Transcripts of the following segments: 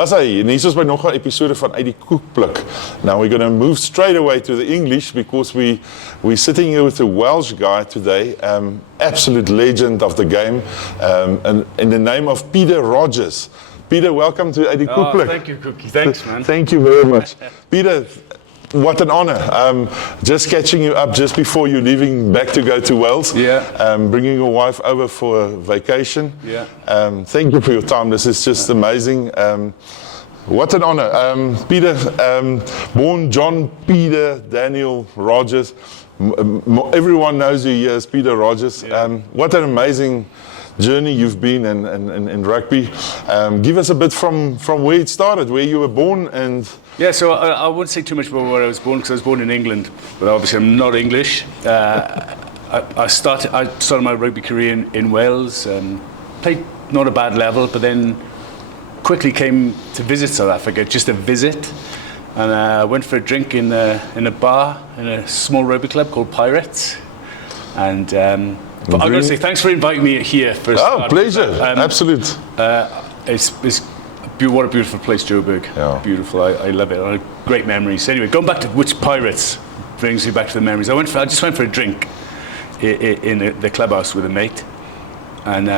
Dis hy, en hier is by nog 'n episode van Uit Die Koekblik. Now we're going to move straight away to the English because we're sitting here with a Welsh guy today, absolute legend of the game, and in the name of Peter Rogers. Peter, welcome to Uit Die Koekblik. Thank you, Cookie. Thanks, man. Thank you very much. Peter, what an honor. Just catching you up just before you're leaving back to go to Wales. Yeah. Bringing your wife over for a vacation. Yeah. Thank you for your time. This is just amazing. What an honor. Peter, born John Peter Daniel Rogers. Everyone knows you here as Peter Rogers. Yeah. What an amazing journey you've been in rugby. Give us a bit from where it started, where you were born and... Yeah, so I won't say too much about where I was born because I was born in England, but obviously I'm not English. I started my rugby career in Wales, played not a bad level, but then quickly came to visit South Africa, just a visit, and went for a drink in a bar in a small rugby club called Pirates, and but I've got to say thanks for inviting me here for a start. Oh, pleasure, absolute. What a beautiful place, Joburg. Yeah. Beautiful. I love it. I have great memories. Anyway, going back to which Pirates brings me back to the memories. I just went for a drink in the clubhouse with a mate, and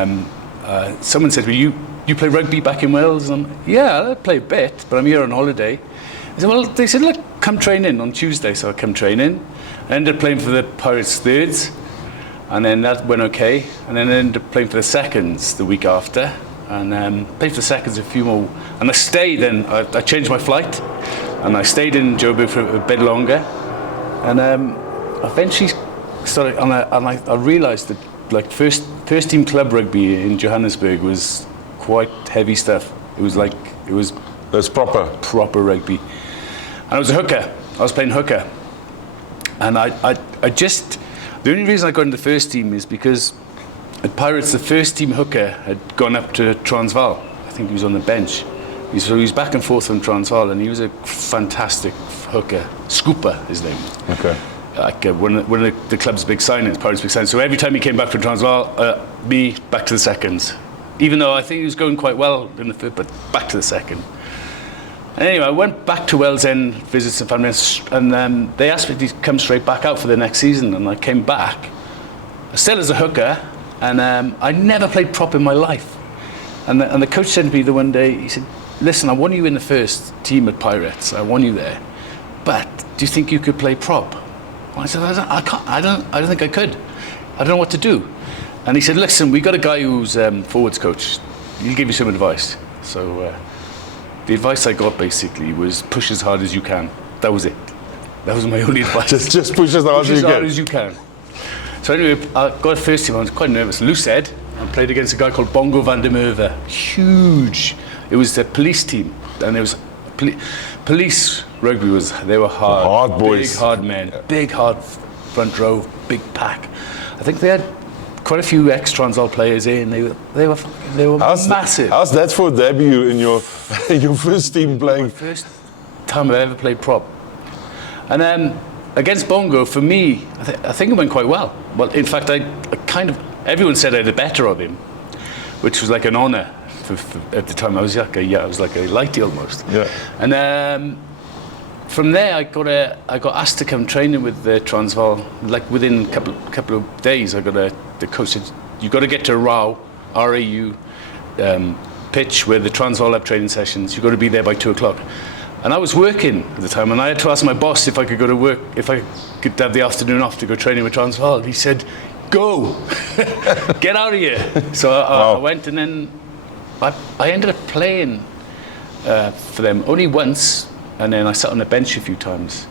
someone said to me, "You play rugby back in Wales?" And I'm, "Yeah, I play a bit, but I'm here on holiday." I said, "Well," they said, "Look, come train in on Tuesday." So I come train in. I ended up playing for the Pirates thirds, and then that went okay. And then I ended up playing for the seconds the week after. And played for the seconds a few more, and I stayed. And I changed my flight, and I stayed in Joburg for a bit longer, and eventually started. And I realised that like first team club rugby in Johannesburg was quite heavy stuff. It was proper rugby, and I was a hooker. I was playing hooker, and I just the only reason I got into the first team is because at Pirates, the first team hooker had gone up to Transvaal. I think he was on the bench. So he was back and forth from Transvaal, and he was a fantastic hooker. Scooper, his name. Okay. Like one of the club's big signings, Pirates' big signings. So every time he came back from Transvaal, me back to the seconds. Even though I think he was going quite well in the third, but back to the second. And anyway, I went back to Wales End, visited some family, and they asked me to come straight back out for the next season, and I came back, still as a hooker. And I never played prop in my life. And the coach said to me the one day, he said, "Listen, I want you in the first team at Pirates. I want you there. But do you think you could play prop?" I said, "I can't. I don't think I could. I don't know what to do." And he said, "Listen, we got a guy who's forwards coach. He'll give you some advice." So the advice I got basically was push as hard as you can. That was it. That was my only advice. Just push as hard as you can. So anyway, I got a first team. I was quite nervous. Loose head. I played against a guy called Bongo van der Merwe. Huge. It was the police team, and it was police rugby. They were hard boys, big hard men, big hard front row, big pack. I think they had quite a few ex-Transvaal players in. They were massive. How's that for a debut in your first team playing? My first time I ever played prop, and against Bongo, for me, I think it went quite well. Well, in fact, I kind of, everyone said I had the better of him, which was like an honour at the time. I was like a lighty almost. Yeah. And from there, I got asked to come training with the Transvaal. Like within a couple of days, the coach said, "You've got to get to RAU pitch where the Transvaal have training sessions. You've got to be there by 2:00. And I was working at the time, and I had to ask my boss if I could go to work, if I could have the afternoon off to go training with Transvaal. He said, "Go, get out of here." So I went, and then I ended up playing for them only once, and then I sat on the bench a few times,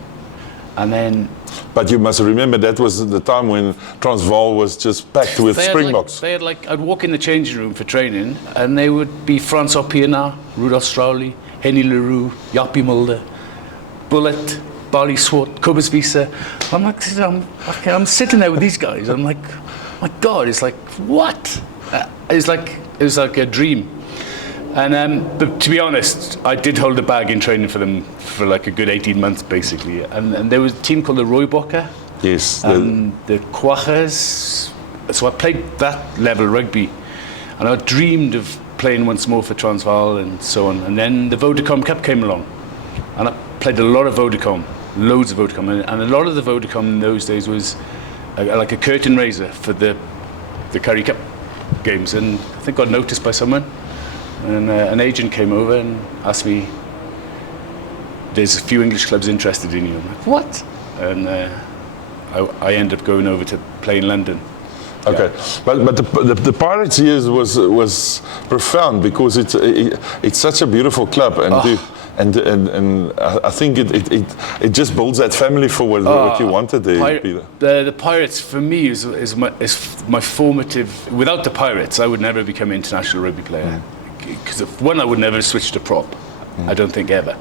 and then. But you must remember that was the time when Transvaal was just packed with Springboks. I'd walk in the changing room for training, and they would be Frans Oppiena, Rudolf Strauly, Henny Leroux, Jappie Mulder, Bullet, Barley Swart, Cobus Visa. I'm like, I'm sitting there with these guys. I'm like, my God, it's like, what? It was like a dream. And but to be honest, I did hold the bag in training for them for like a good 18 months, basically. And there was a team called the Rooibokke. Yes. And the Quaggas. So I played that level rugby, and I dreamed of playing once more for Transvaal and so on. And then the Vodacom Cup came along, and I played a lot of Vodacom, loads of Vodacom, and a lot of the Vodacom in those days was like a curtain raiser for the Currie Cup games. And I think got noticed by someone, and an agent came over and asked me, "There's a few English clubs interested in you." I'm like, "What?" And I ended up going over to play in London. Okay, but the Pirates years was profound because it's such a beautiful club, and I think it just builds that family for what you wanted there, Peter. The Pirates for me is my formative. Without the Pirates, I would never become an international rugby player, because one, I would never have switched to prop. I don't think ever.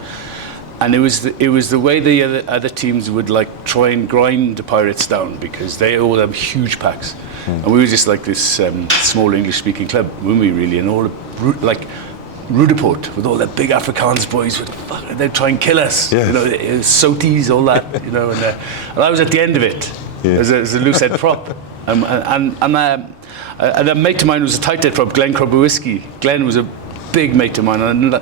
And it was the way the other teams would like try and grind the Pirates down, because they all have huge packs. And we were just like this small English-speaking club, weren't we really? And all like Rudeport with all the big Afrikaans boys, they'd try and kill us. Yes. You know, Soties, all that. You know, and I was at the end of it as a loose-head prop. And a mate of mine was a tight-head prop, Glenn Krobowiski. Glenn was a big mate of mine, and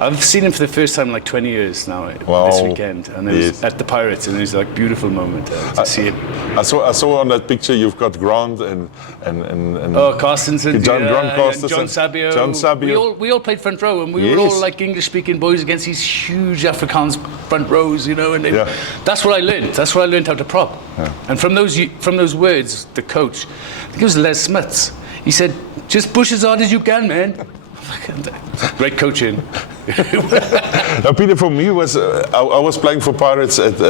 I've seen him for the first time in like 20 years now. Wow. This weekend, and it was at the Pirates, and it was like a beautiful moment to see him. I saw on that picture you've got Grant and Carstensen, John Carstensen, John Sabio. John Sabio. We all played front row, and we were all like English-speaking boys against these huge Afrikaans front rows, you know. And that's what I learned. That's what I learned how to prop. Yeah. And from those words, the coach, I think it was Les Smits, he said, "Just push as hard as you can, man." Great coaching. Now, Peter, for me I was playing for Pirates at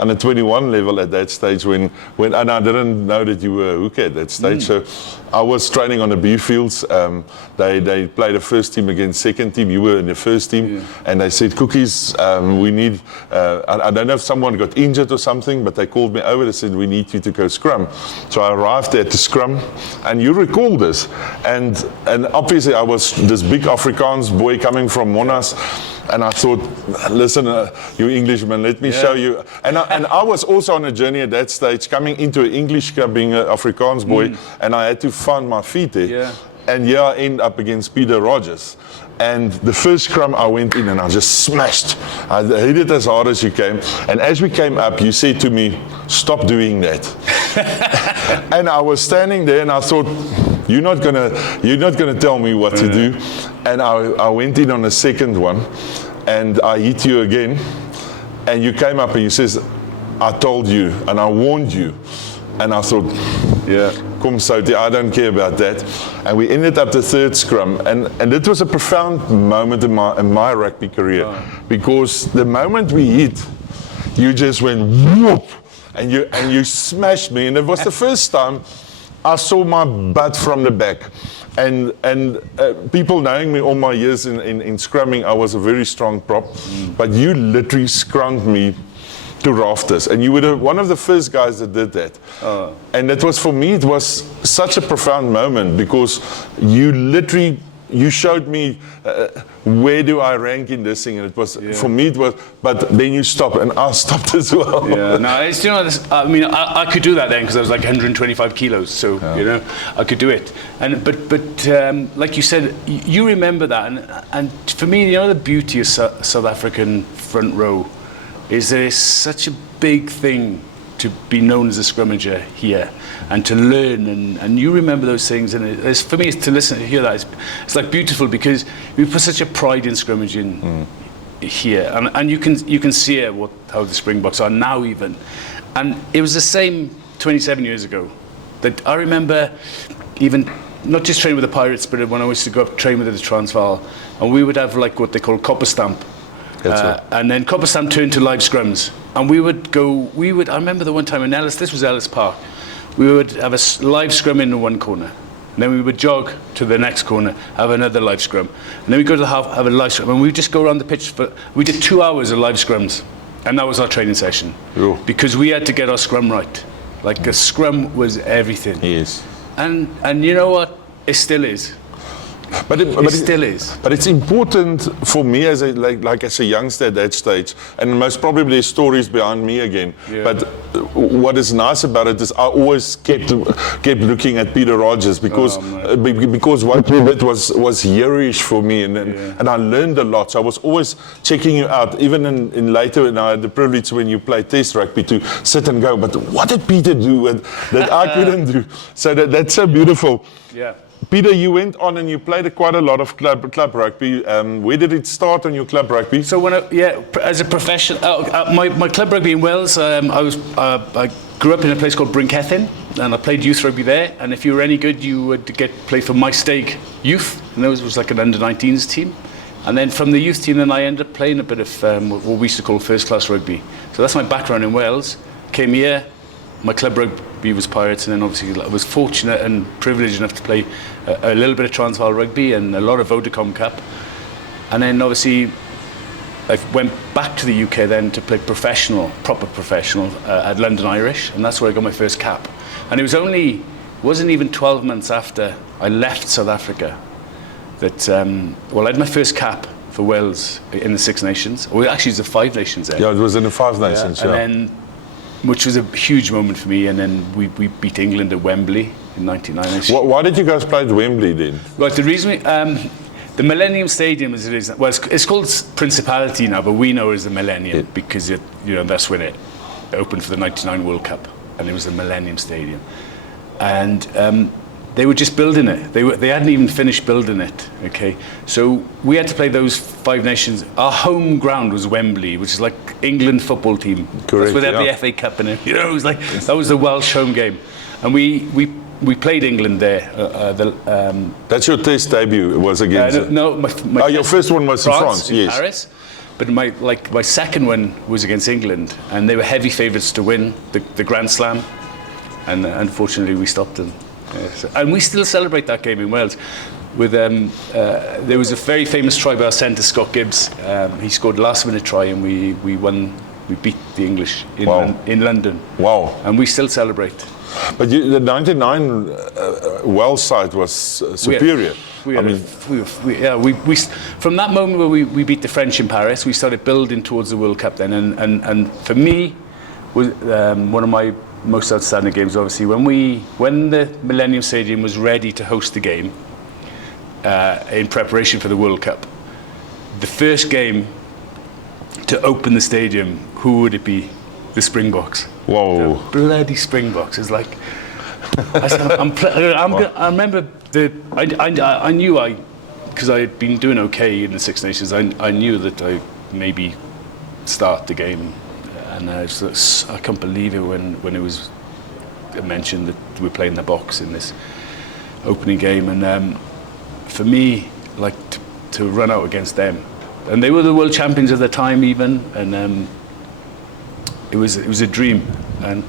on a 21 level at that stage when and I didn't know that you were a hooker at that stage. So I was training on the B fields. They played the first team against second team. You were in the first team, and they said, "Cookies, we need." I don't know if someone got injured or something, but they called me over. They said, "We need you to go scrum." So I arrived there at the scrum, and you recall this, and obviously I was this big Afrikaans boy coming from Monash. And I thought, listen, you Englishman, let me show you. And I was also on a journey at that stage, coming into an English club, being an Afrikaans boy, and I had to find my feet there. Yeah. And here I end up against Peter Rogers. And the first scrum I went in and I just smashed. I hit it as hard as you came. And as we came up, you said to me, "Stop doing that." And I was standing there and I thought, you're not gonna tell me what to do. And I went in on the second one, and I hit you again, and you came up and you says, "I told you and I warned you." And I thought, come Soti, I don't care about that. And we ended up the third scrum, and it was a profound moment in my rugby career, because the moment we hit, you just went whoop, and you smashed me, and it was the first time I saw my butt from the back. And people knowing me all my years in scrumming, I was a very strong prop, but you literally scrummed me to rafters, and you were one of the first guys that did that. And that was, for me, it was such a profound moment, because you showed me where do I rank in this thing, and it was for me it was. But then you stopped, and I stopped as well. Yeah, no, it's, you know, I mean, I could do that then because I was like 125 kilos, so you know, I could do it. And but like you said, you remember that, and for me, you know, the beauty of South African front row is that it's such a big thing to be known as a scrummager here, and to learn, and you remember those things, and it's, for me, it's to listen to hear that, it's like beautiful, because we put such a pride in scrummaging here, and you can see it, how the Springboks are now even, and it was the same 27 years ago. That I remember, even not just training with the Pirates, but when I used to go up train with the Transvaal, and we would have like what they call copper stamp. And then copper stamp turned to live scrums, and I remember the one time in this was Ellis Park, we would have a live scrum in one corner, and then we would jog to the next corner, have another live scrum, and then we go to the half, have a live scrum, and we would just go around the pitch we did 2 hours of live scrums, and that was our training session. Because we had to get our scrum right. Like a scrum was everything. Yes. And you know what? It still is. It still is. But it's important for me as as a youngster at that stage, and most probably there's stories behind me again. Yeah. But what is nice about it is I always kept looking at Peter Rogers because what he did was heroish for me, and I learned a lot. So I was always checking you out, even in later. And I had the privilege when you play Test rugby to sit and go, but what did Peter do that I couldn't do? So that's so beautiful. Yeah. Peter, you went on and you played quite a lot of club rugby. Where did it start on your club rugby? So as a professional, my club rugby in Wales, I grew up in a place called Brinkethin, and I played youth rugby there. And if you were any good, you would play for Maesteg Youth, and that was like an under-19s team. And then from the youth team, then I ended up playing a bit of what we used to call first-class rugby. So that's my background in Wales. Came here, my club rugby was Pirates, and then obviously I was fortunate and privileged enough to play a little bit of Transvaal rugby and a lot of Vodacom Cup. And then obviously I went back to the UK then to play proper professional at London Irish, and that's where I got my first cap. And it wasn't even 12 months after I left South Africa that, I had my first cap for Wales in the Six Nations. Well, actually, it was the Five Nations there. Yeah, it was in the Five Nations, And then, which was a huge moment for me, and then we beat England at Wembley in '99. Why did you guys play at Wembley then? Right, the reason the Millennium Stadium as it is, well, it's called Principality now, but we know it as the Millennium because that's when it opened for the '99 World Cup, and it was the Millennium Stadium, and they were just building it. They hadn't even finished building it. Okay, so we had to play those Five Nations. Our home ground was Wembley, which is like England football team. Correct. That's where they had the FA Cup in it. It was like that was the Welsh home game, and we played England there. That's your Test debut was against. My your first one was in France. In Yes. Paris. But my second one was against England, and they were heavy favourites to win the Grand Slam, and unfortunately we stopped them. And we still celebrate that game in Wales. With there was a very famous try by our centre Scott Gibbs. He scored a last-minute try, and we won. We beat the English in London. Wow! And we still celebrate. But the '99 Wales side was superior. From that moment where we beat the French in Paris, we started building towards the World Cup then. And for me, was one of my most outstanding games, obviously, when the Millennium Stadium was ready to host the game in preparation for the World Cup. The first game to open the stadium, who would it be? The Springboks. Whoa! The bloody Springboks. It's like I remember I knew because I had been doing okay in the Six Nations. I knew that I maybe start the game. And I can't believe it when it was mentioned that we're playing the Boks in this opening game. And for me, like to run out against them, and they were the world champions at the time even, and it was a dream. And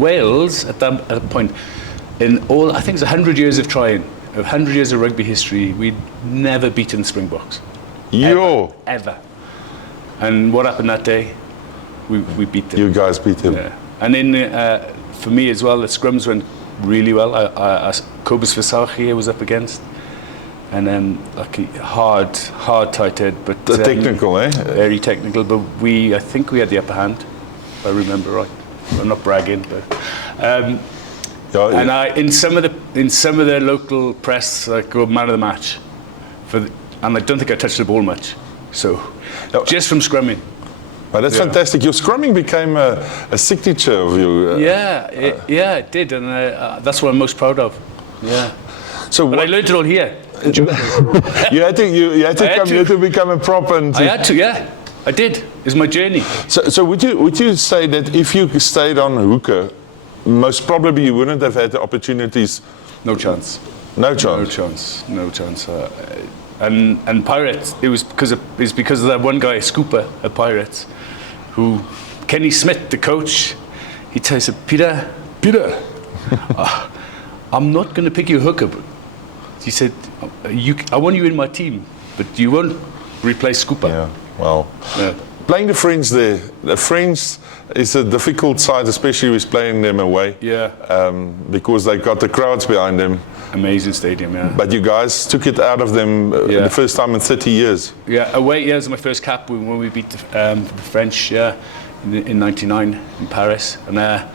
Wales at that point, in all I think it's 100 years of trying, 100 years of rugby history, we'd never beaten the Springboks. Ever. And what happened that day? We beat them. You guys beat them. Yeah. And then for me as well, the scrums went really well. Kobus Versace was up against, and then hard tight head, but technical, very technical. But I think we had the upper hand, if I remember right. I'm not bragging, but and in some of the local press, I go man of the match, and I don't think I touched the ball much, so just from scrumming. Well, that's fantastic. Your scrumming became a signature of you. It did, and that's what I'm most proud of. Yeah. But I learned it all here. you had to come here to become a prop, and I had to. Yeah, I did. It's my journey. So would you say that if you stayed on hooker, most probably you wouldn't have had the opportunities? No chance. No chance. No chance. And Pirates, it was because of that one guy, Scooper at Pirates, who Kenny Smith, the coach, he said, Peter, I'm not going to pick you hooker. But he said, I want you in my team, but you won't replace Scooper. Yeah. Well, playing the French there, the French is a difficult side, especially with playing them away. Yeah. Because they got the crowds behind them. Amazing stadium, yeah. But you guys took it out of them the first time in 30 years. Yeah, away years, my first cap when we beat the French in '99 in Paris. And I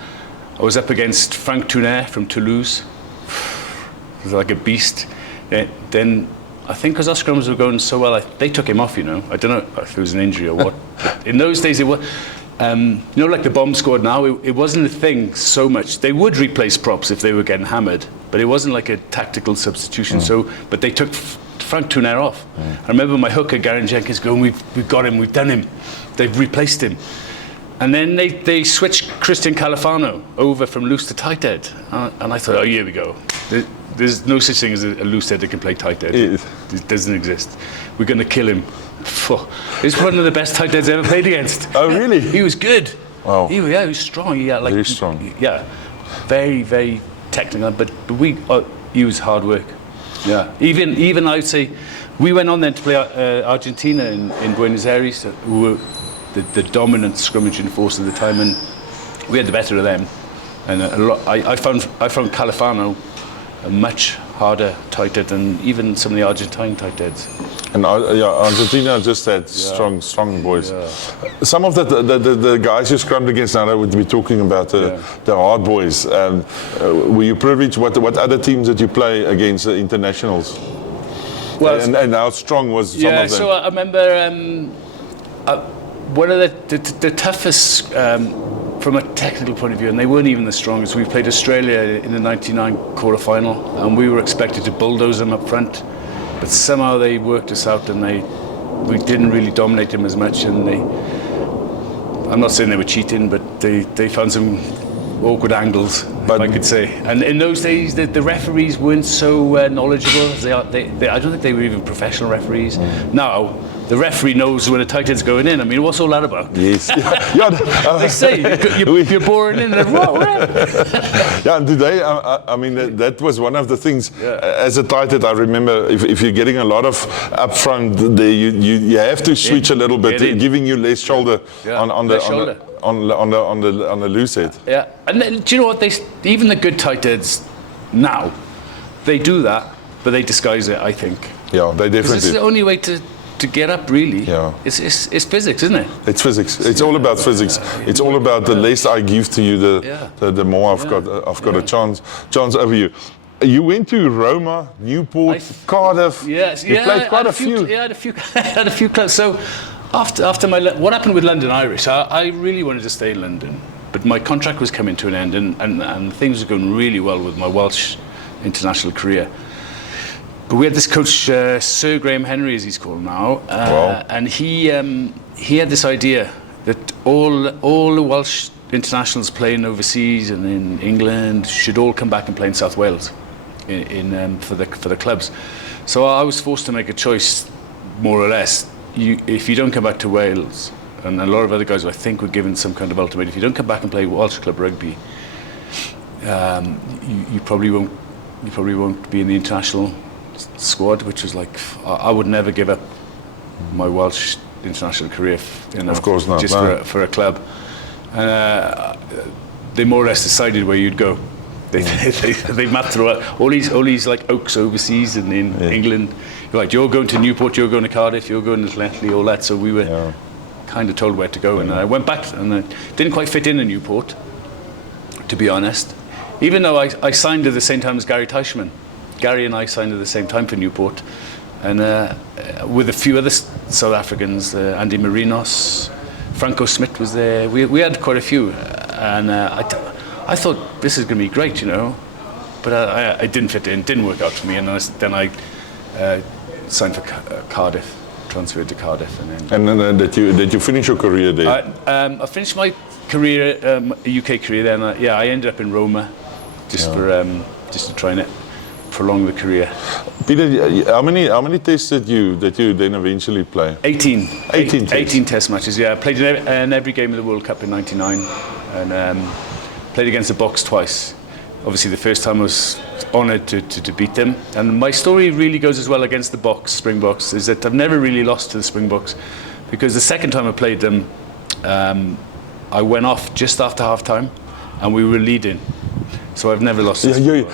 was up against Frank Tounet from Toulouse. He was like a beast. Then I think because our scrums were going so well, they took him off, you know. I don't know if it was an injury or what. In those days, it was, you know, like the bomb squad now, it wasn't a thing so much. They would replace props if they were getting hammered, but it wasn't like a tactical substitution. But they took Frank Tounet off. I remember my hooker, Garen Jenkins, going, we've got him, we've done him. They've replaced him. And then they switched Christian Califano over from loose to tight head. And I thought, oh, here we go. There's no such thing as a loose head that can play tight head. It doesn't exist. We're going to kill him. He's one of the best tight heads I ever played against. Oh, really? He was good. Wow. He was strong. Very strong. Yeah, very, very technical. But he was hard work. Yeah. Even I would say, we went on then to play Argentina in Buenos Aires, who were the dominant scrummaging force at the time, and we had the better of them. And I found Califano a much harder tight head than even some of the Argentine tight heads. And Argentina just had strong boys. Yeah. Some of the guys you scrummed against now, I would be talking about the hard boys. Were you privileged? What other teams did you play against the internationals? Well, and how strong was some of them? Yeah, so I remember one of the toughest from a technical point of view, and they weren't even the strongest. We played Australia in the '99 quarter-final, and we were expected to bulldoze them up front, but somehow they worked us out, and we didn't really dominate them as much. And I'm not saying they were cheating, but they found some awkward angles, if I could say. And in those days, the referees weren't so knowledgeable. I don't think they were even professional referees. Now, the referee knows when a tight head's going in. I mean, what's all that about? Yes. They say you're boring in and yeah, and today, I mean, that was one of the things. As a tight head, I remember if you're getting a lot of up front, you have to switch a little bit, giving you less shoulder on the loose head. Yeah, and then, do you know what? Even the good tight heads now, they do that, but they disguise it, I think. Yeah, they definitely. This is the only way to get up, really. Yeah. It's physics, isn't it? It's physics. It's all about physics. It's all about the less I give to you, the more I've got a chance over you. You went to Roma, Newport, Cardiff. Yes, you played quite a few. Yeah, I had a few clubs. So after what happened with London Irish, I really wanted to stay in London, but my contract was coming to an end, and things were going really well with my Welsh international career. But we had this coach, Sir Graham Henry, as he's called now, and he had this idea that all the Welsh internationals playing overseas and in England should all come back and play in South Wales, for the clubs. So I was forced to make a choice, more or less. If you don't come back to Wales, and a lot of other guys I think were given some kind of ultimatum, if you don't come back and play Welsh club rugby, you probably won't be in the international squad, which was like, I would never give up my Welsh international career, of course not, just for a club. And they more or less decided where you'd go. They mapped through all these like Oaks overseas and in England. Right, you're going to Newport, you're going to Cardiff, you're going to Llanelli, all that. So we were kind of told where to go, and I went back, and I didn't quite fit in Newport, to be honest. Even though I signed at the same time as Gary Teichmann. Gary and I signed at the same time for Newport, and with a few other South Africans, Andy Marinos, Franco Smith was there. We had quite a few, and I thought this is going to be great, you know, but I didn't fit in, didn't work out for me, and then I signed for Cardiff, transferred to Cardiff, and then did you finish your career there? I finished my career, UK career. Then I ended up in Roma, just to try and prolong the career. Peter, how many tests did you then eventually play? 18 test matches. Yeah, I played in every game of the World Cup in '99, and played against the Box twice. Obviously, the first time I was honoured to beat them, and my story really goes as well against the Box, Springboks, is that I've never really lost to the Springboks, because the second time I played them, I went off just after half time, and we were leading. So I've never lost. You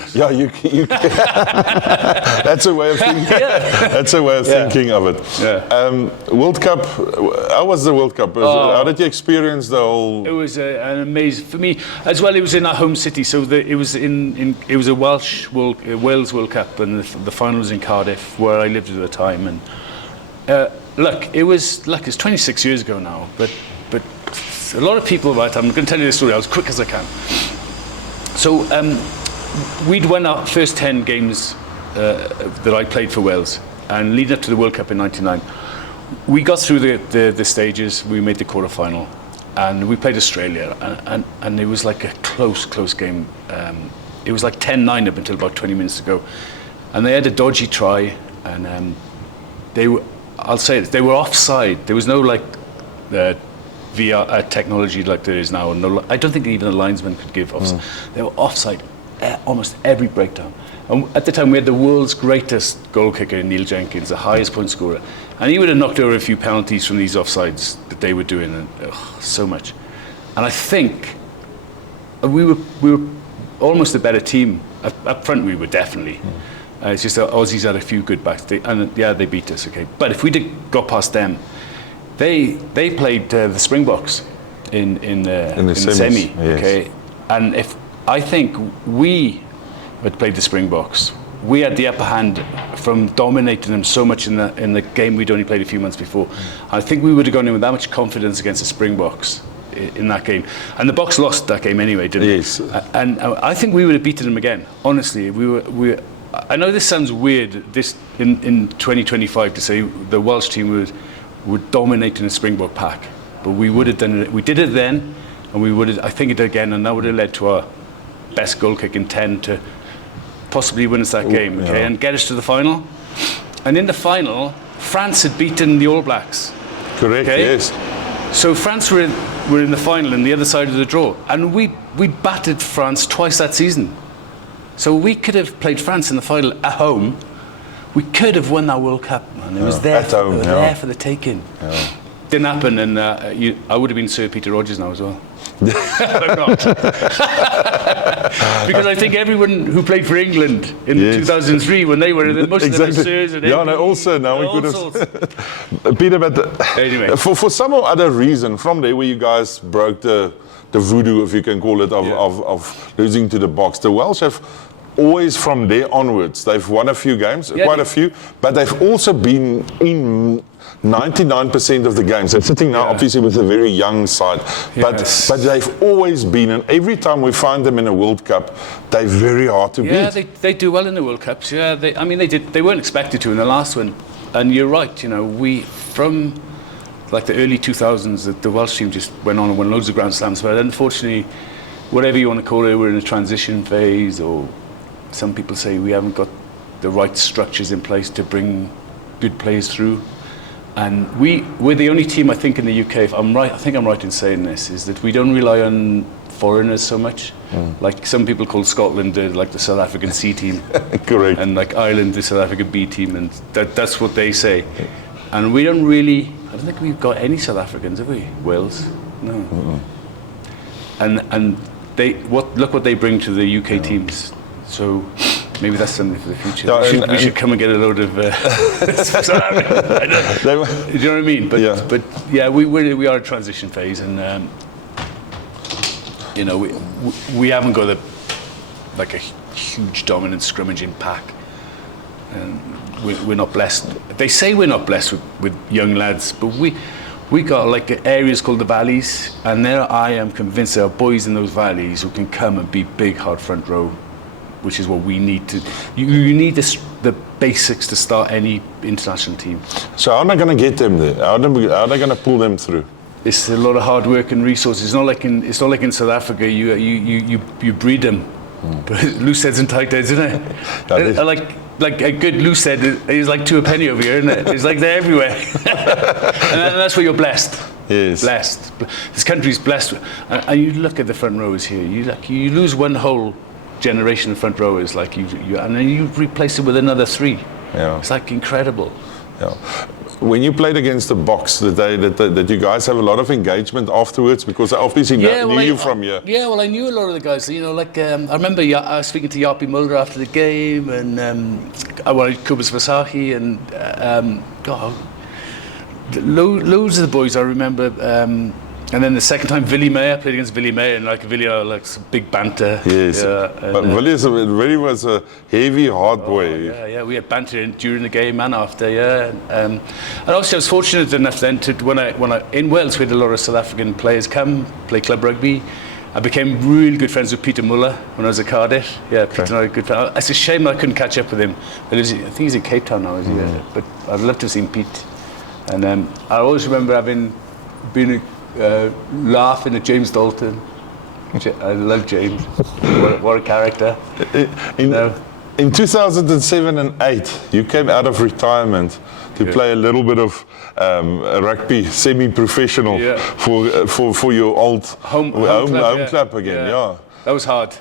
that's a way of thinking. That's a way of thinking of it. Yeah. World Cup. How was the World Cup? How did you experience the whole? It was an amazing for me as well. It was in our home city, so it was it was a Wales World Cup, and the final was in Cardiff, where I lived at the time. And look, it's 26 years ago now, but a lot of people. Right, I'm going to tell you this story as quick as I can. So we'd won our first 10 games that I played for Wales, and leading up to the World Cup in '99, we got through the stages. We made the quarter-final, and we played Australia, and it was like a close game. It was like 10-9 up until about 20 minutes to go, and they had a dodgy try, and I'll say it, they were offside. There was no like VR technology like there is now. No, I don't think even the linesman could give offside. They were offside almost every breakdown. And at the time, we had the world's greatest goal kicker, Neil Jenkins, the highest point scorer, and he would have knocked over a few penalties from these offsides that they were doing, and so much. And I think we were almost a better team up front. We were definitely. It's just that Aussies had a few good backs, they beat us. Okay, but if we got past them. They played the Springboks in the semi, yes. okay, and if I think we had played the Springboks, we had the upper hand from dominating them so much in the game we'd only played a few months before. I think we would have gone in with that much confidence against the Springboks in that game, and the Boks lost that game anyway, didn't yes. they? And I think we would have beaten them again. Honestly, we. I know this sounds weird. This in 2025 to say the Welsh team would dominate in a Springbok pack, but we would have done it. We did it then, and we would have. I think it again, and that would have led to our best goal kick in 10 to possibly win us that game, okay, and get us to the final. And in the final, France had beaten the All Blacks. Correct. Okay? Yes. So France were in the final, and the other side of the draw, and we battered France twice that season. So we could have played France in the final at home. We could have won that World Cup, man. It was there, there for the taking. Yeah. Didn't happen, and I would have been Sir Peter Rogers now as well. I'm not. Because I think everyone who played for England in 2003, when they were most of them Sirs and also now we could have Peter, but anyway, for some other reason, from there where you guys broke the voodoo, if you can call it, of losing to the Boks, the Welsh have always from there onwards, they've won a few games, quite a few, but they've also been in 99% of the games. They're sitting now obviously with a very young side, but they've always been, and every time we find them in a World Cup, they're very hard to beat. Yeah, they do well in the World Cups. Yeah, they weren't expected to in the last one, and you're right. You know, we from like the early 2000s, the Welsh team just went on and won loads of Grand Slams, but unfortunately, whatever you want to call it, we're in a transition phase, or some people say we haven't got the right structures in place to bring good players through. And we're the only team, I think, in the UK, if I'm right, I think I'm right in saying this, is that we don't rely on foreigners so much. Like some people call Scotland like the South African C team. Correct. And like Ireland, the South African B team, and that's what they say. And we don't really, I don't think we've got any South Africans, have we? Wales? No. And look what they bring to the UK teams. So maybe that's something for the future. We should come and get a load of South Africans. I don't, do you know what I mean? But yeah, we are a transition phase, and you know, we haven't got a huge dominant scrummaging pack, and we're not blessed. They say we're not blessed with young lads, but we got like areas called the valleys, and there I am convinced there are boys in those valleys who can come and be big hard front row, which is what we need to. You need the basics to start any international team. So how am I going to get them there? How are they going to pull them through? It's a lot of hard work and resources. It's not like in South Africa. You breed them. Loose heads and tight heads, isn't it? Like a good loose head is like two a penny over here, isn't it? It's like they're everywhere, and that's where you're blessed. Yes. Blessed. This country's blessed, and you look at the front rowers here. You lose one whole generation of front rowers, and then you replace it with another three. Yeah. It's like incredible. Yeah. When you played against the Box, did you guys have a lot of engagement afterwards? Because I obviously knew you from here. Yeah, well, I knew a lot of the guys. You know, like I remember I was speaking to Yapi Mulder after the game, and Kubas Vasahi, and loads of the boys I remember. And then the second time, Willie May, I played against Willie May, and like Willie, like some big banter. Yes, but Willie was a heavy, hard boy. Yeah, we had banter during the game and after. Yeah, and obviously I was fortunate enough then to when I in Wales we had a lot of South African players come play club rugby. I became really good friends with Peter Muller when I was at Cardiff. Yeah, Peter and I were good friends. It's a shame that I couldn't catch up with him. I think he's in Cape Town now, is he? But I'd love to have seen Pete. And I always remember being laughing at James Dalton. I love James. What a character. In 2007 and 8, you came out of retirement to play a little bit of rugby, semi-professional for your old home club again. Yeah, that was hard.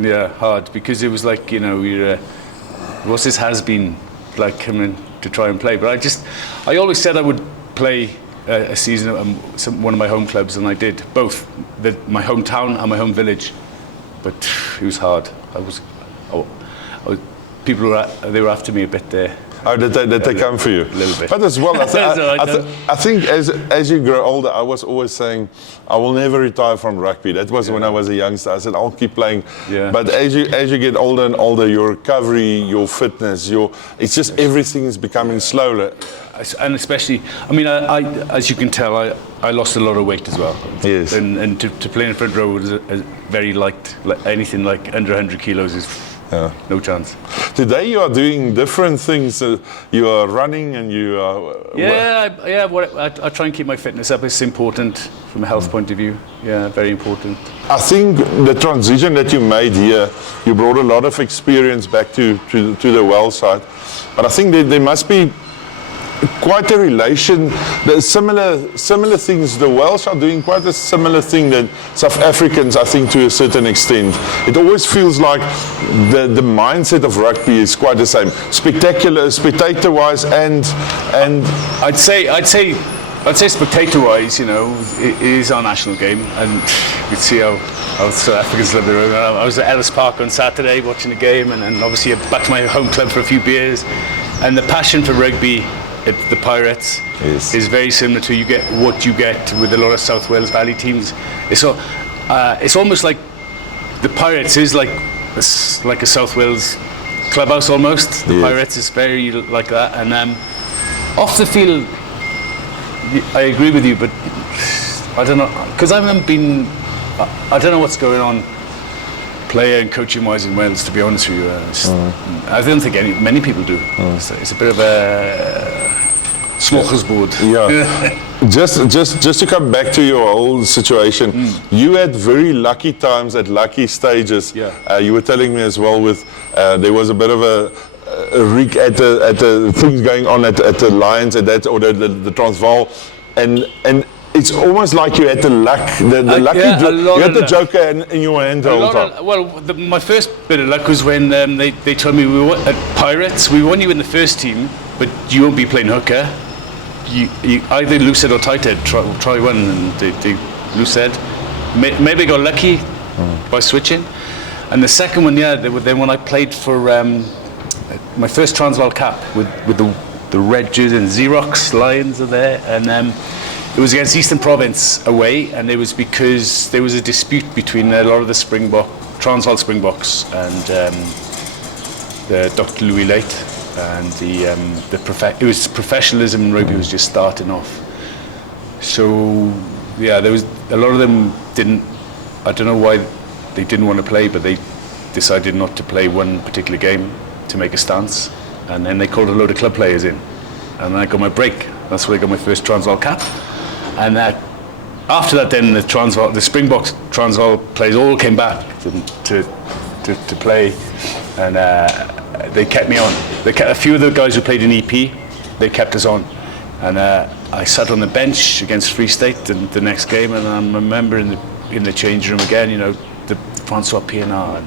Yeah, hard because it was like, you know, what's this has been like coming to try and play. But I always said I would play a season at one of my home clubs, and I did both my hometown and my home village. But it was hard. People were after me a bit there. Oh, did they come for you? A little bit. But as well, I think as you grow older, I was always saying, I will never retire from rugby. That was when I was a youngster. I said, I'll keep playing. Yeah. But as you get older and older, your recovery, your fitness, it's just everything is becoming slower. And especially, I mean, I as you can tell, I lost a lot of weight as well. Yes. And to play in front row was very light. Like anything like under 100 kilos is no chance. Today you are doing different things. You are running and you are... I try and keep my fitness up. It's important from a health point of view. Yeah, very important. I think the transition that you made here, you brought a lot of experience back to the Welsh side. But I think there must be quite a relation. There's similar things. The Welsh are doing quite a similar thing that South Africans, I think, to a certain extent. It always feels like the mindset of rugby is quite the same. Spectator-wise, and I'd say spectator-wise, you know, it is our national game, and you see how South Africans love their own. I was at Ellis Park on Saturday watching the game, and obviously back to my home club for a few beers, and the passion for rugby at the Pirates is very similar to what you get with a lot of South Wales Valley teams. It's almost like the Pirates is like a South Wales clubhouse almost. The Pirates is very like that, and off the field, I agree with you, but I don't know, because I don't know what's going on player and coaching wise in Wales, to be honest with you. I don't think many people do. It's a bit of a smorgasbord. Yeah. just to come back to your whole situation, you had very lucky times at lucky stages. You were telling me as well with there was a bit of a rig at the things going on at the Lions or the Transvaal, and it's almost like you had the luck, the lucky. You had the joker in your hand the whole time. My first bit of luck was when they told me at Pirates we won you in the first team, but you won't be playing hooker. You either loose head or tight head. Try one, and they loose head. Maybe I got lucky by switching. And the second one, then when I played for my first Transvaal cap with the red jersey and Xerox Lions are there, and it was against Eastern Province away, and it was because there was a dispute between a lot of the Transvaal Springboks and the Dr. Louis Late, and it was professionalism in rugby was just starting off. So there was a lot of them didn't. I don't know why they didn't want to play, but they decided not to play one particular game to make a stance, and then they called a load of club players in, and I got my break. That's where I got my first Transvaal cap. And after that, then the Springboks Transvaal players all came back to play, and they kept me on. A few of the guys who played in EP, they kept us on, and I sat on the bench against Free State the next game, and I remember in the change room again, you know, the Francois Pienaar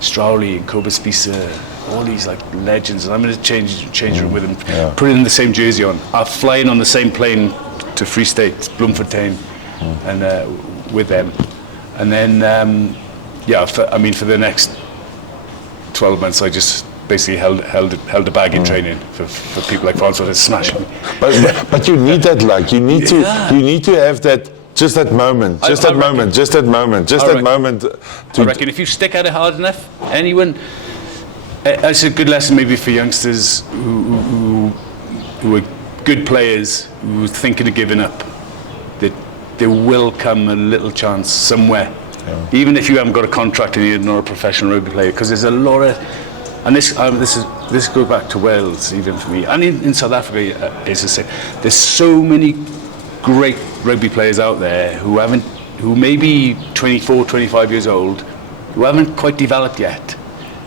Strowley and Cobus Spisa, all these like legends, and I'm in a change room with them, put it in the same jersey on. I'm flying on the same plane to Free State, Bloemfontein, and with them, and then for the next 12 months, I just basically held the bag in training for people like Francois to smash me. But you need that luck. You need to have that. Just that moment, just that moment. I reckon if you stick at it hard enough, anyone. It's a good lesson maybe for youngsters who are good players who are thinking of giving up. That there will come a little chance somewhere, even if you haven't got a contract and you're not a professional rugby player. Because there's a lot of, and this goes back to Wales even for me, and in South Africa, as I say, there's so many great rugby players out there who may be 24, 25 years old, who haven't quite developed yet,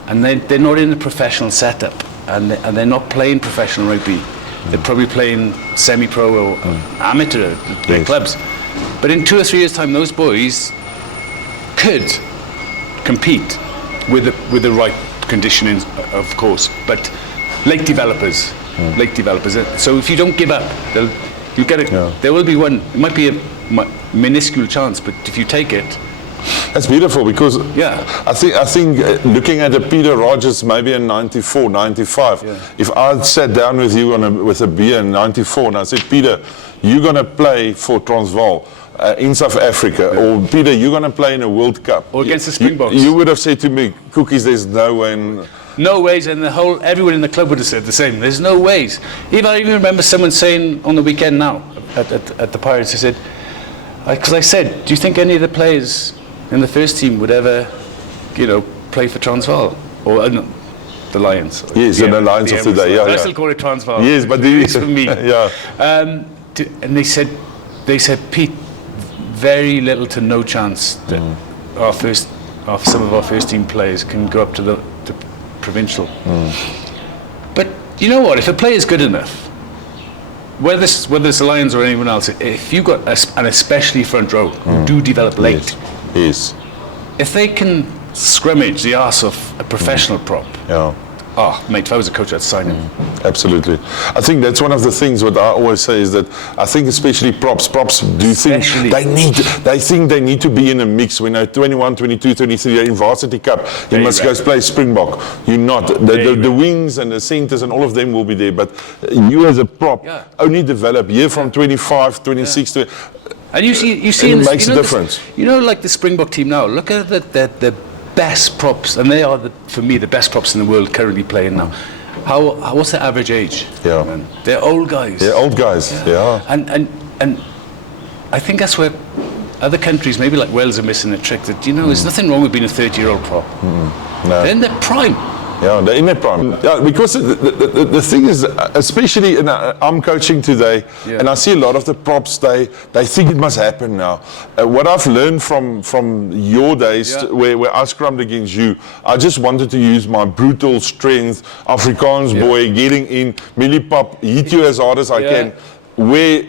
and they're not in a professional setup, and they're not playing professional rugby. They're probably playing semi-pro or amateur at their clubs. But in 2 or 3 years' time, those boys could compete with the right conditioning, of course. But late developers. So if you don't give up, you get it. There will be one. It might be a minuscule chance, but if you take it, that's beautiful. Because I think looking at a Peter Rogers maybe in 94, 95. If I sat down with you with a beer in 94 and I said, Peter, you're going to play for Transvaal in South Africa, or Peter, you're going to play in a World Cup, or against the Springboks, you would have said to me, Cookies, there's no way. No ways, and everyone in the club would have said the same. There's no ways. I even remember someone saying on the weekend now at the Pirates, he said, because I said, do you think any of the players in the first team would ever, play for Transvaal or the Lions? Yes, the Lions of today. I still call it Transvaal. Yes, but it's for me. And they said, Pete, very little to no chance that some of our first team players can go up to the provincial. But you know what? If a player is good enough, whether it's the Lions or anyone else, if you've got an especially front row who do develop late, yes. If they can scrummage the arse of a professional prop, mate, if I was a coach, I'd sign him. Absolutely. I think that's one of the things what I always say is that I think especially props do think they need to be in a mix. When they're 21, 22, 23, they're in varsity cup, you must go play Springbok. You're not. The wings and the centers and all of them will be there, but you as a prop only develop here from 25, 26 to... And you see it makes a difference. Like the Springbok team now, look at the best props, and they are for me the best props in the world currently playing now. What's their average age? Man? They're old guys. And I think that's where other countries, maybe like Wales, are missing the trick. That there's nothing wrong with being a 30-year-old prop. They're in their prime. They're in their prime. Because the thing is, especially I'm coaching today, and I see a lot of the props. They think it must happen now. What I've learned from your days, where I scrummed against you, I just wanted to use my brutal strength, Afrikaans boy, getting in, millipap, hit you as hard as I can. Where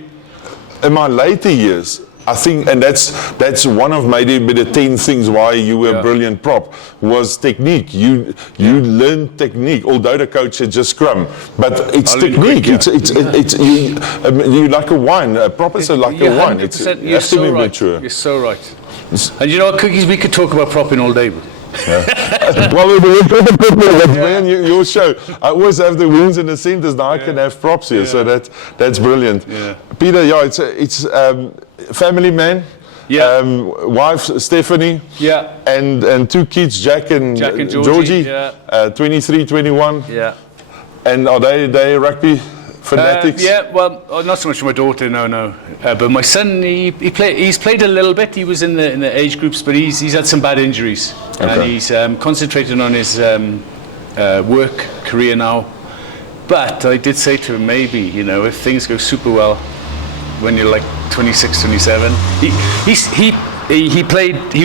in my later years, I think, and that's one of maybe the 10 things why you were a brilliant prop, was technique. You learned technique, although the coach said just scrum, but it's technique. You like a wine. A prop is like a wine. It has to be mature. You're so right. And you know what, Cookies, we could talk about propping all day. Well, that's me and your show. I always have the wings and the centers. Now I can have props here, so that's brilliant. Peter, it's family man. Wife Stephanie. And 2 kids, Jack and Georgie. 23, 21. And are they rugby fanatics? Well, not so much for my daughter, no. But my son, he's played a little bit. He was in the age groups, but he's had some bad injuries, and he's concentrating on his work career now. But I did say to him, maybe if things go super well, when you're like 26, 27, he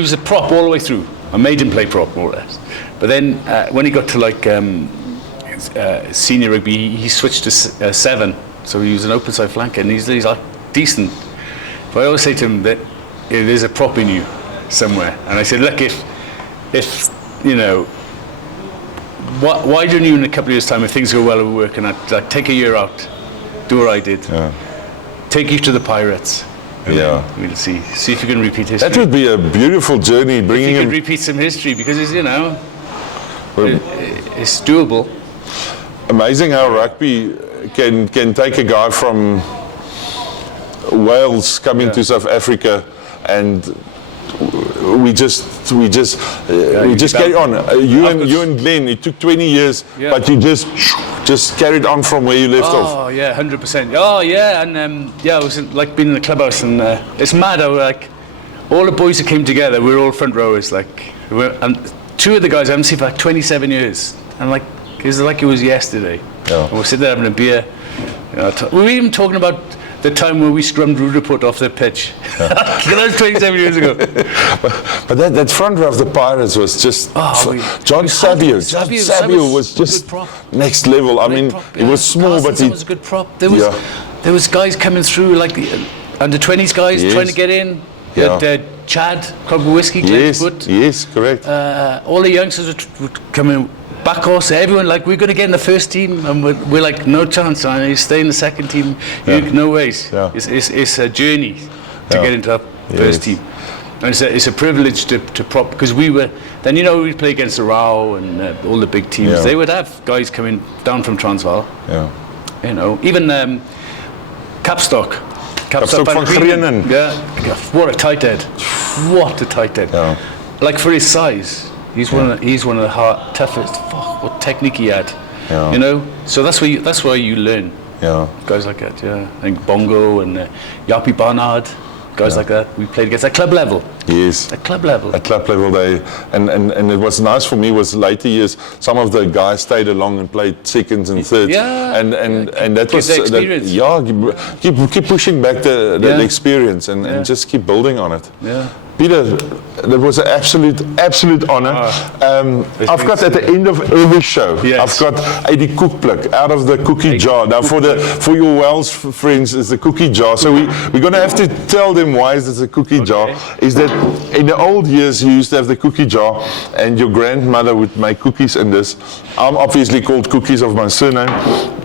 was a prop all the way through. I made him play prop more or less. But then when he got to like senior rugby, he switched to 7, so he was an open side flanker, and he's like decent. But I always say to him that there's a prop in you somewhere, and I said, look, if you know, why don't you in a couple of years' time, if things go well at work, and I'd like, take a year out, do what I did, take you to the Pirates. We'll see if you can repeat history. That would be a beautiful journey, bringing if you him. can repeat some history, because it's, you know, it's doable. Amazing how rugby can take a guy from Wales coming to South Africa, and we just carry on. You and Glenn, it took 20 years, but you just carried on from where you left off. Oh yeah, 100%. Oh yeah, and it was like being in the clubhouse, and it's mad how like all the boys that came together, we were all front rowers. Like, and two of the guys I haven't seen for like 27 years, and like it was yesterday. And we're sitting there having a beer. You know, we were even talking about the time where we scrummed Rudaput off the pitch. That was 27 years ago. But that front row of the Pirates was just John Savio. John Savio was just next level. I mean, it was small, but it was a good prop. There was guys coming through, like the under 20s guys trying to get in. Chad, Club Whiskey, yes, correct. All the youngsters were coming. Back horse, everyone like, we're going to get in the first team, and we're like, no chance, you stay in the second team, no ways. It's a journey to get into that first team, and it's a privilege to prop, because we'd play against the Rao and all the big teams. They would have guys coming down from Transvaal, you know, even Capstock van Grienen. What a tight head, like for his size. He's one of the toughest. Fuck, what technique he had, you know. So that's where you learn. Guys like that. I think Bongo and Yapi Barnard, guys like that. We played against at club level. Yes. At club level. At club level, and it was nice for me. Was later years, some of the guys stayed along and played seconds and thirds. And that was the experience. Keep pushing back the experience and just keep building on it. Peter, that was an absolute honor. I've got at the end of every show, I've got Uit Die Koekblik, out of the cookie jar. Now for your Welsh friends, it's the cookie jar. So we're going to have to tell them why is this a cookie jar. Is that in the old years you used to have the cookie jar, and your grandmother would make cookies in this. I'm obviously called Cookies of my surname,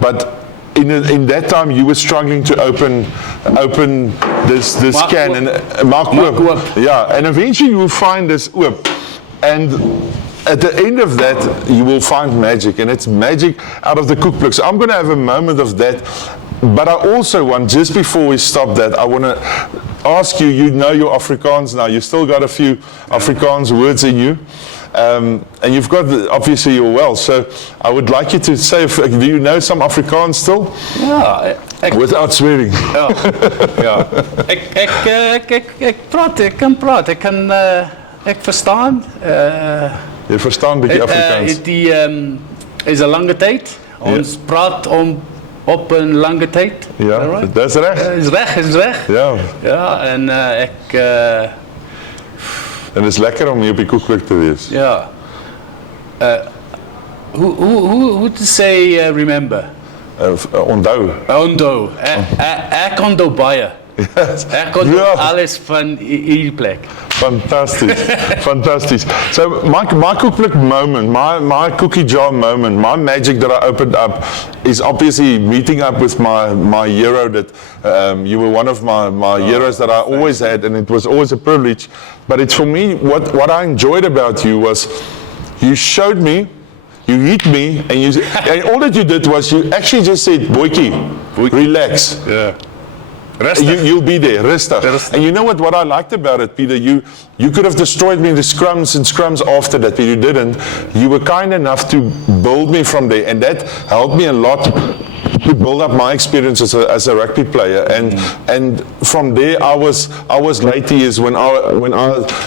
but in that time you were struggling to open this can and Mark Oop. And eventually you will find this Oop, and at the end of that you will find magic, and it's magic out of the cookbook. So I'm going to have a moment of that, but I also want, just before we stop that, I want to ask you, you know your Afrikaans now, you still got a few Afrikaans words in you. And you've got, obviously, your Welsh, so I would like you to say, do you know some Afrikaans still? Without swearing. Ik verstaan. Je verstaan een beetje Afrikaans. Die is een lange tijd. Ons praat op een lange tijd. Dat is recht. Is recht. En ik... En het is lekker om hier op je koekblik te wezen. Hoe to say remember? Onthou. Onthou. Ik onthou baie. Ik onthou alles van die plek. Fantastic. So my cookblik moment, my cookie jar moment, my magic that I opened up is obviously meeting up with my hero. That you were one of my heroes that I always had, and it was always a privilege. But it's for me, what I enjoyed about you was you showed me, you hit me, and all that you did was you actually just said, Boykie, relax. You'll be there, rustig. And you know what I liked about it, Peter? You could have destroyed me in the scrums after that, but you didn't. You were kind enough to build me from there, and that helped me a lot to build up my experience as a rugby player. And from there, I was later years when I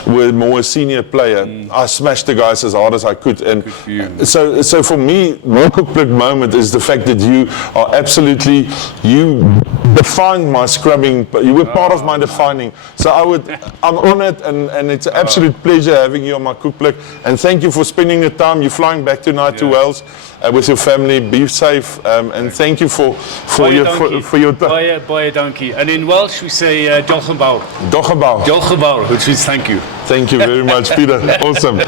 was more a senior player. I smashed the guys as hard as I could. And so for me, my cookblik moment is the fact that you are absolutely, you defined my scrubbing. You were part of my defining. So I'm honored, and it's an absolute pleasure having you on my cookblik. And thank you for spending the time. You're flying back tonight to Wales with your family. Be safe, and thank you for your time. Baie dankie. And in Welsh we say Diolch yn fawr. Diolch yn fawr. Diolch yn fawr, which means thank you. Thank you very much, Peter. Awesome.